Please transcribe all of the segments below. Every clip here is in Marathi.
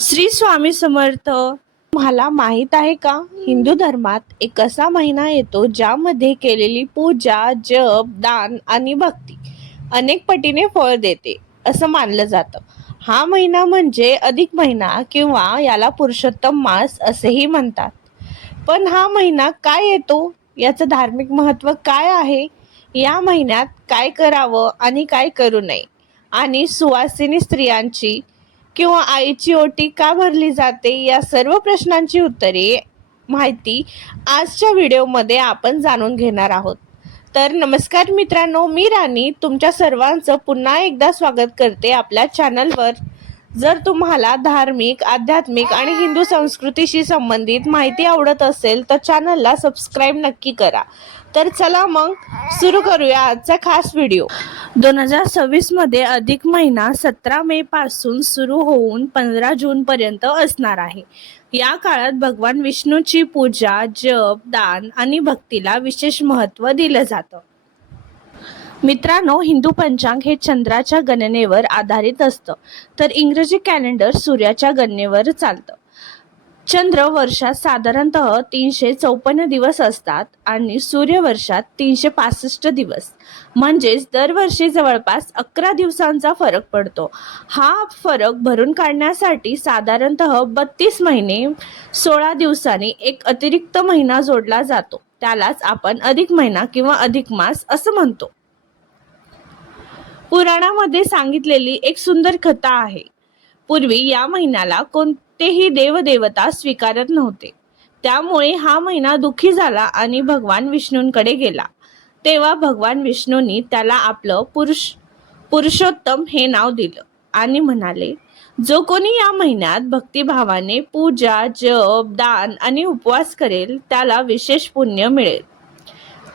श्री स्वामी समर्थ. तुम्हाला माहित आहे का, हिंदू धर्मात एक असा महिना येतो ज्यामध्ये केलेली पूजा, जप, दान आणि भक्ती अनेक पटीने फळ देते असं मानलं जातं. हा महिना म्हणजे अधिक महिना किंवा याला पुरुषोत्तम मास असेही म्हणतात. पण हा महिना काय येतो, याचं धार्मिक महत्त्व काय आहे, या महिन्यात काय करावं आणि काय करू नये, आणि सुवासिनी स्त्रियांची किंवा आईची ओटी का भरली जाते, या सर्व प्रश्नांची उत्तरे माहिती आजच्या व्हिडिओमध्ये आपण जाणून घेणार आहोत. तर नमस्कार मित्रांनो, मी राणी तुमच्या सर्वांचं पुन्हा एकदा स्वागत करते आपल्या चॅनलवर. जर तुम्हाला धार्मिक, आध्यात्मिक आणि हिंदू संस्कृतीशी संबंधित माहिती आवडत असेल तर चॅनलला सबस्क्राईब नक्की करा. तर चला मग सुरू करूया आजचा खास व्हिडिओ. 2026 मध्ये अधिक महिना 17 मे पासून सुरू होऊन 15 जून पर्यंत असणार आहे. या काळात भगवान विष्णूची पूजा, जप, दान आणि भक्तीला विशेष महत्त्व दिलं जातं. मित्रांनो, हिंदू पंचांग हे चंद्राच्या गणनेवर आधारित असतं, तर इंग्रजी कॅलेंडर सूर्याच्या गणनेवर चालतं. चंद्र वर्षात साधारणतः 354 दिवस असतात आणि सूर्य वर्षात 365 दिवस, म्हणजेच दरवर्षी जवळपास 11 दिवसांचा फरक पडतो. हा फरक भरून काढण्यासाठी साधारणतः 32 महिने 16 दिवसांनी एक अतिरिक्त महिना जोडला जातो. त्यालाच आपण अधिक महिना किंवा अधिक मास असं म्हणतो. पुराणामध्ये सांगितलेली एक सुंदर कथा आहे. पूर्वी या महिन्याला कोणतेही देवदेवता स्वीकारत नव्हते. त्यामुळे हा महिना दुःखी झाला आणि भगवान विष्णूंकडे गेला. तेव्हा भगवान विष्णूंनी त्याला आपलं पुरुषोत्तम हे नाव दिलं आणि म्हणाले, जो कोणी या महिन्यात भक्तिभावाने पूजा, जप, दान आणि उपवास करेल त्याला विशेष पुण्य मिळेल.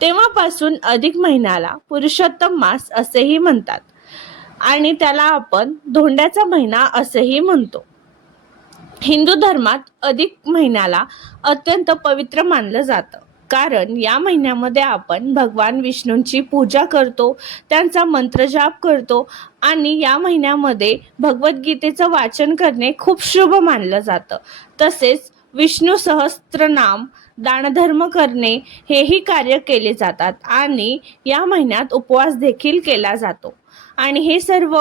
तेव्हापासून अधिक महिन्याला पुरुषोत्तम मास असेही म्हणतात आणि त्याला आपण धोंड्याचा महिना असेही म्हणतो. हिंदू धर्मात अधिक महिन्याला अत्यंत पवित्र मानलं जातं, कारण या महिन्यामध्ये आपण भगवान विष्णूंची पूजा करतो, त्यांचा मंत्रजाप करतो आणि या महिन्यामध्ये भगवद्गीतेचं वाचन करणे खूप शुभ मानलं जातं. तसेच विष्णू सहस्त्रनाम, दानधर्म करणे हेही कार्य केले जातात आणि या महिन्यात उपवास देखील केला जातो आणि हे सर्व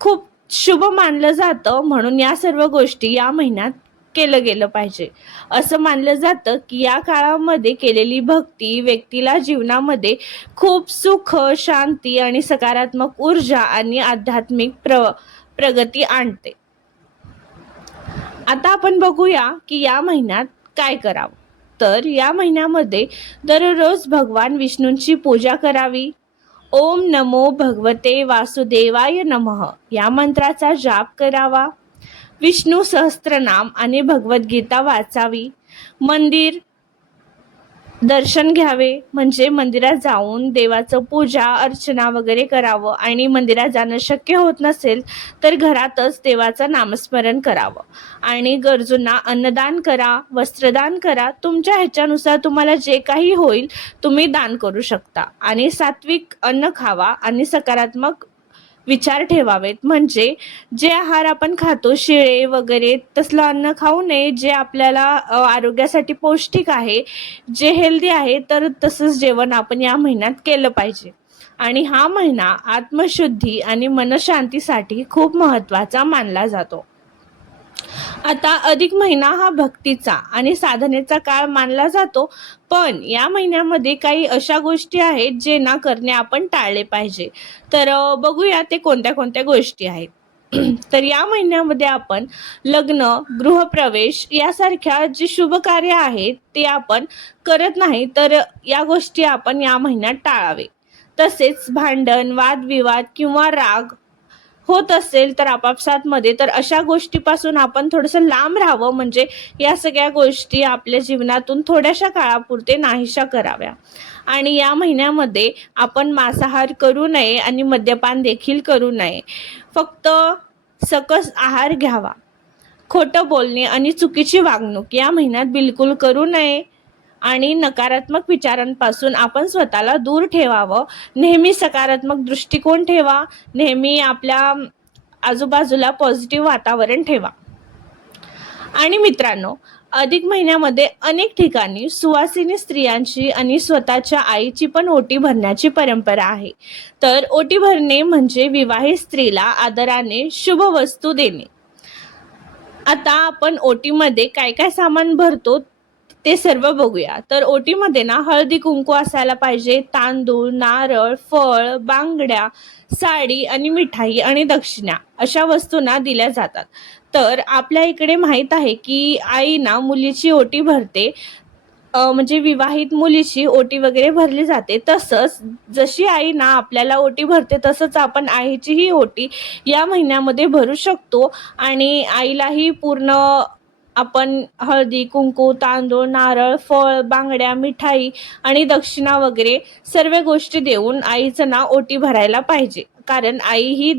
खूप शुभ मानलं जातं. म्हणून या सर्व गोष्टी या महिन्यात केलं गेलं पाहिजे. असं मानलं जातं की या काळामध्ये केलेली भक्ती व्यक्तीला जीवनामध्ये खूप सुख, शांती आणि सकारात्मक ऊर्जा आणि आध्यात्मिक प्रगती आणते. आता आपण बघूया की या महिन्यात काय करावं. तर या महिन्यामध्ये दररोज भगवान विष्णूंची पूजा करावी. ओम नमो भगवते वासुदेवाय नमः या मंत्राचा जाप करावा. विष्णू सहस्त्रनाम आणि भगवद्गीता वाचावी. मंदिर दर्शन घ्यावे, म्हणजे मंदिरात जाऊन देवाचं पूजा अर्चना वगैरे करावं. आणि मंदिरात जाणं शक्य होत नसेल तर घरातच देवाचं नामस्मरण करावं. आणि गरजूंना अन्नदान करा, वस्त्रदान करा. तुमच्या ह्याच्यानुसार तुम्हाला जे काही होईल तुम्ही दान करू शकता. आणि सात्विक अन्न खावा आणि सकारात्मक विचार ठेवावेत. म्हणजे जे आहार आपण खातो, शिळे वगैरे तसलं अन्न खाऊ नये. जे आपल्याला आरोग्यासाठी पौष्टिक आहे, जे हेल्दी आहे, तर तसंच जेवण आपण या महिन्यात केलं पाहिजे. आणि हा महिना आत्मशुद्धी आणि मनशांतीसाठी खूप महत्त्वाचा मानला जातो. आता अधिक महिना हा भक्तीचा आणि साधनेचा काळ मानला जातो, पण या महिन्यामध्ये काही अशा गोष्टी आहेत जे ना करणे आपण टाळले पाहिजे. तर बघूया ते कोणत्या कोणत्या गोष्टी आहेत. तर या महिन्यामध्ये आपण लग्न, गृहप्रवेश यासारख्या जी शुभ कार्य आहेत ते आपण करत नाही, तर या गोष्टी आपण या महिन्यात टाळावे. तसेच भांडण, वादविवाद किंवा राग होत असेल तर आपापसात मध्ये, तर अशा गोष्टीपासून आपण थोडंसं लांब राहावं. म्हणजे या सगळ्या गोष्टी आपल्या जीवनातून थोड्याशा काळापुरते नाहीशा कराव्या. आणि या महिन्यामध्ये आपण मांसाहार करू नये आणि मद्यपान देखील करू नये. फक्त सकस आहार घ्यावा. खोटं बोलणे आणि चुकीची वागणूक या महिन्यात बिलकुल करू नये. आणि नकारात्मक विचारांपासून आपण स्वतःला दूर ठेवावं. नेहमी सकारात्मक दृष्टिकोन ठेवा. नेहमी आपल्या आजूबाजूला पॉझिटिव्ह वातावरण ठेवा. आणि मित्रांनो, अधिक महिन्यामध्ये अनेक ठिकाणी सुवासिनी स्त्रियांची आणि स्वतःच्या आईची पण ओटी भरण्याची परंपरा आहे. तर ओटी भरणे म्हणजे विवाहित स्त्रीला आदराने शुभ वस्तू देणे. आता आपण ओटीमध्ये काय काय सामान भरतो ते सर्व बघूया. तर ओटीमध्ये ना हळदी कुंकू असायला पाहिजे, तांदूळ, नारळ, फळ, बांगड्या, साडी आणि मिठाई आणि दक्षिणा अशा वस्तू ना दिल्या जातात. तर आपल्या इकडे माहित आहे की आई ना मुलीची ओटी भरते. म्हणजे विवाहित मुलीची ओटी वगैरे भरली जाते. तसंच जशी आई ना आपल्याला ओटी भरते तसंच आपण आईचीही ओटी या महिन्यामध्ये भरू शकतो आणि आईलाही पूर्ण आपण हळदी, कुंकू, तांदूळ, नारळ, फळ, बांगड्या, मिठाई आणि दक्षिणा वगैरे सर्व गोष्टी देऊन आईचं ना ओटी भरायला पाहिजे. कारण आई ही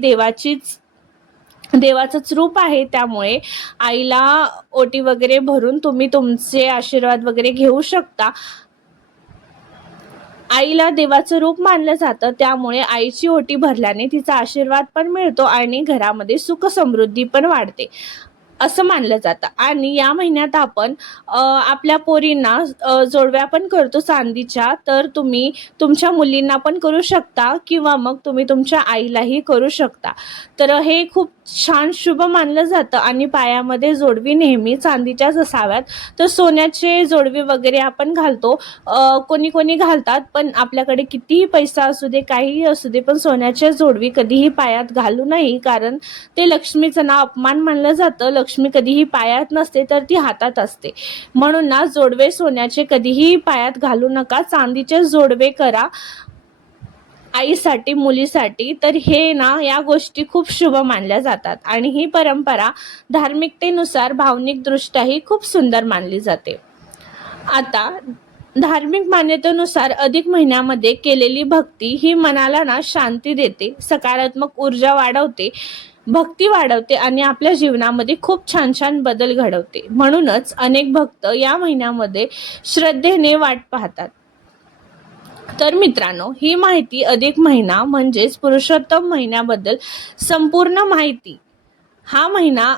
देवाचंच रूप आहे. त्यामुळे आईला ओटी वगैरे भरून तुम्ही तुमचे आशीर्वाद वगैरे घेऊ शकता. आईला देवाचं रूप मानलं जातं, त्यामुळे आईची ओटी भरल्याने तिचा आशीर्वाद पण मिळतो आणि घरामध्ये सुख समृद्धी पण वाढते असं मानलं जातं. आणि या महिन्यात आपण आपल्या पोरींना जोडव्या पण करतो चांदीच्या. तर तुम्ही तुमच्या मुलींना पण करू शकता किंवा मग तुम्ही तुमच्या आईलाही करू शकता. तर हे खूप छान शुभ मानलं जातं आणि पायामध्ये जोडवी नेहमी चांदीच्याच असाव्यात. तर सोन्याचे जोडवी वगैरे आपण घालतो, कोणी कोणी घालतात, पण आपल्याकडे कितीही पैसा असू दे, काहीही असू दे, पण सोन्याच्या जोडवी कधीही पायात घालू नये. कारण ते लक्ष्मीचं ना अपमान मानलं जातं. लक्ष्मी कधीही पायात नसते, तर ती हातात असते. म्हणून ना जोडवे सोन्याचे कधीही पायात घालू नका, चांदीचे जोडवे करा आईसाठी, मुलीसाठी. तर हे ना या गोष्टी खूप शुभ मानल्या जातात आणि ही परंपरा धार्मिकतेनुसार भावनिकदृष्ट्याही खूप सुंदर मानली जाते. आता धार्मिक मान्यतेनुसार अधिक महिन्यामध्ये केलेली भक्ती ही मनाला ना शांती देते, सकारात्मक ऊर्जा वाढवते, भक्ती वाढवते आणि आपल्या जीवनामध्ये खूप छान छान बदल घडवते. म्हणूनच अनेक भक्त या महिन्यामध्ये श्रद्धेने वाट पाहतात. तर मित्रांनो, ही माहिती अधिक महिना म्हणजेच पुरुषोत्तम महिन्याबद्दल संपूर्ण माहिती. हा महिना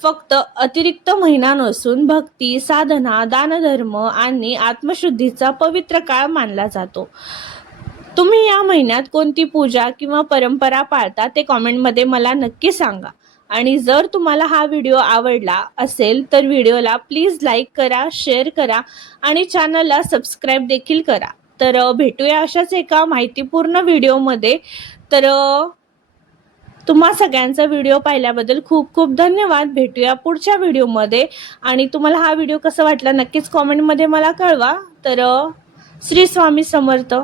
फक्त अतिरिक्त महिना नसून भक्ती, साधना, दानधर्म आणि आत्मशुद्धीचा पवित्र काळ मानला जातो. तुम्ही या महिन्यात कोणती पूजा किंवा परंपरा पाळता ते कॉमेंटमध्ये मला नक्की सांगा. आणि जर तुम्हाला हा व्हिडिओ आवडला असेल तर व्हिडिओला प्लीज लाईक करा, शेअर करा आणि चॅनलला सबस्क्राईब देखील करा. तर भेटूया अशाच एका माहितीपूर्ण व्हिडिओमध्ये. तर तुम्हा सगळ्यांचा व्हिडिओ पाहिल्याबद्दल खूप खूप धन्यवाद. भेटूया पुढच्या व्हिडिओमध्ये आणि तुम्हाला हा व्हिडिओ कसा वाटला नक्कीच कॉमेंटमध्ये मला कळवा. तर श्री स्वामी समर्थ.